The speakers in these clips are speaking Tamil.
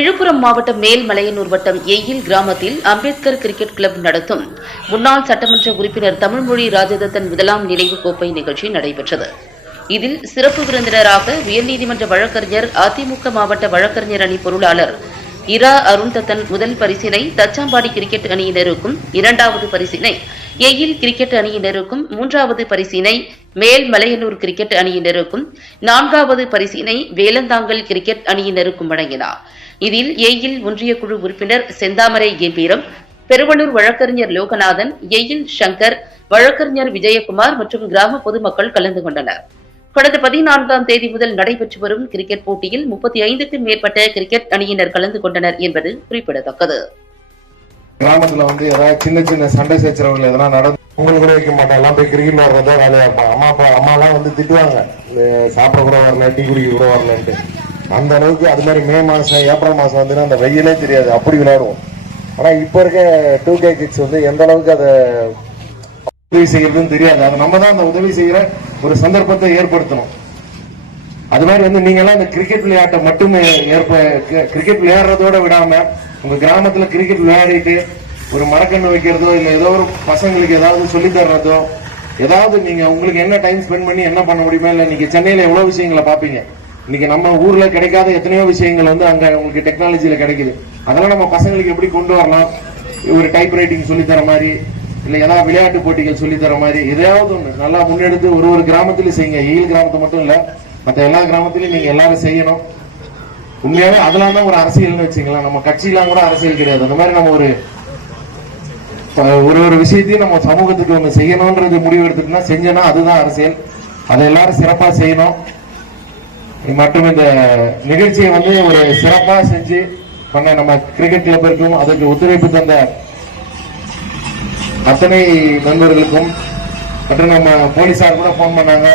விழுப்புரம் மாவட்டம் மேல்மலையனூர் வட்டம் எயில் கிராமத்தில் அம்பேத்கர் கிரிக்கெட் கிளப் நடத்தும் முன்னாள் சட்டமன்ற உறுப்பினர் தமிழ்மொழி ராஜதத்தன் முதலாம் நினைவு கோப்பை நிகழ்ச்சி நடைபெற்றது. இதில் சிறப்பு விருந்தினராக உயர்நீதிமன்ற வழக்கறிஞர், அதிமுக மாவட்ட வழக்கறிஞர் அணி பொருளாளர் இரா அருண்தத்தன் முதல் பரிசினை தச்சாம்பாடி கிரிக்கெட் அணியினருக்கும், இரண்டாவது பரிசினை எயில் கிரிக்கெட் அணியினருக்கும், மூன்றாவது பரிசினை மேல்மலையனூர் கிரிக்கெட் அணியினருக்கும், நான்காவது பரிசினை வேலந்தாங்கல் கிரிக்கெட் அணியினருக்கும் வழங்கினார். இதில் எயில் ஒன்றிய குழு உறுப்பினர் செந்தாமரை கம்பீரம், பெருவளூர் வழக்கறிஞர் லோகநாதன், எயில் சங்கர், வழக்கறிஞர் விஜயகுமார் மற்றும் கிராம பொதுமக்கள் கலந்து கொண்டனர். கடந்த 14ஆம் தேதி முதல் நடைபெற்று வரும் கிரிக்கெட் போட்டியில் 35க்கும் மேற்பட்ட கிரிக்கெட் அணியினர் கலந்து கொண்டனர் என்பது குறிப்பிடத்தக்கது. கிராமத்துல ஏதாவது சின்ன சின்ன சண்டை சச்சரவுகள் எதனா நடந்து உங்களுக்கு கூட வைக்க மாட்டேன், எல்லாம் போய் கிரிக்கெட் விளையாடுறதா வேலையா இருப்பாங்க. அம்மா எல்லாம் திட்டுவாங்க, சாப்பிட கூட வரல, டீ குடிக்க கூட வரலன்ட்டு. அந்த அளவுக்கு அது மாதிரி மே மாசம் ஏப்ரல் மாசம் அந்த வெயிலே தெரியாது, அப்படி விளையாடுவோம். ஆனா இப்ப இருக்க 2K கிட்ஸ் எந்த அளவுக்கு அதை உதவி செய்யறதுன்னு தெரியாது. அது நம்ம தான் அந்த உதவி செய்யற ஒரு சந்தர்ப்பத்தை ஏற்படுத்தணும். அது மாதிரி நீங்க எல்லாம் இந்த கிரிக்கெட் விளையாட்டை மட்டுமே கிரிக்கெட் விளையாடுறதோட விடாம உங்க கிராமத்துல கிரிக்கெட் விளையாடிட்டு ஒரு மரக்கண்ணு வைக்கிறதோ இல்ல ஏதோ ஒரு பசங்களுக்கு ஏதாவது சொல்லி தர்றதோ, ஏதாவது நீங்க உங்களுக்கு என்ன டைம் ஸ்பெண்ட் பண்ணி என்ன பண்ண முடியுமா? இல்ல நீங்க சென்னையில எவ்வளவு விஷயங்களை பாப்பீங்க. இன்னைக்கு நம்ம ஊர்ல கிடைக்காத எத்தனையோ விஷயங்கள் அங்க உங்களுக்கு டெக்னாலஜியில கிடைக்குது. அதெல்லாம் நம்ம பசங்களுக்கு எப்படி கொண்டு வரலாம்? ஒரு டைப் ரைட்டிங் சொல்லி தர மாதிரி, இல்ல ஏதாவது விளையாட்டு போட்டிகள் சொல்லி தர மாதிரி எதையாவது ஒண்ணு நல்லா முன்னெடுத்து ஒரு கிராமத்திலும் செய்யுங்க. எயில் கிராமத்தை மட்டும் இல்ல, மற்ற எல்லா கிராமத்திலையும் நீங்க எல்லாரும் செய்யணும். உண்மையாவே அதெல்லாம் தான் ஒரு அரசியல்னு வச்சுக்கலாம். நம்ம கட்சியெல்லாம் கூட அரசியல் கிடையாது. அந்த மாதிரி நம்ம ஒரு விஷயத்தையும் நம்ம சமூகத்துக்கு ஒண்ணு செய்யணும்ன்றது முடிவு எடுத்துட்டோம்னா செஞ்சோம்னா அதுதான் அரசியல். அதை எல்லாரும் சிறப்பா செய்யணும். மற்றும் இந்த நிகழ்ச்சியை ஒரு சிறப்பா செஞ்சு பண்ண நம்ம கிரிக்கெட் கிளப்பிற்கும் அதற்கு ஒத்துழைப்பு தந்த அத்தனை நண்பர்களுக்கும், மற்றும் நம்ம போலீசார் கூட போன் பண்ணாங்க,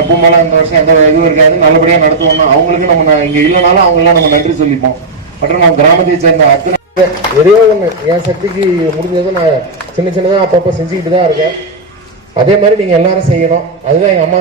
எப்போ போல இந்த வருஷம் எந்த இதுவும் இருக்காது, நல்லபடியா நடத்துவோம். அவங்களுக்கு நம்ம இங்க இல்லைனாலும் அவங்க எல்லாம் நம்ம நன்றி சொல்லிப்போம். மற்றும் நம்ம கிராமத்தை சேர்ந்த அத்தனை ஒரே ஒண்ணு, என் சக்திக்கு முடிஞ்சதை நான் சின்ன சின்னதா அப்பப்ப செஞ்சுக்கிட்டு தான் இருக்கேன். அதே மாதிரி நீங்க எல்லாரும் செய்யணும். அதுதான் எங்க அம்மா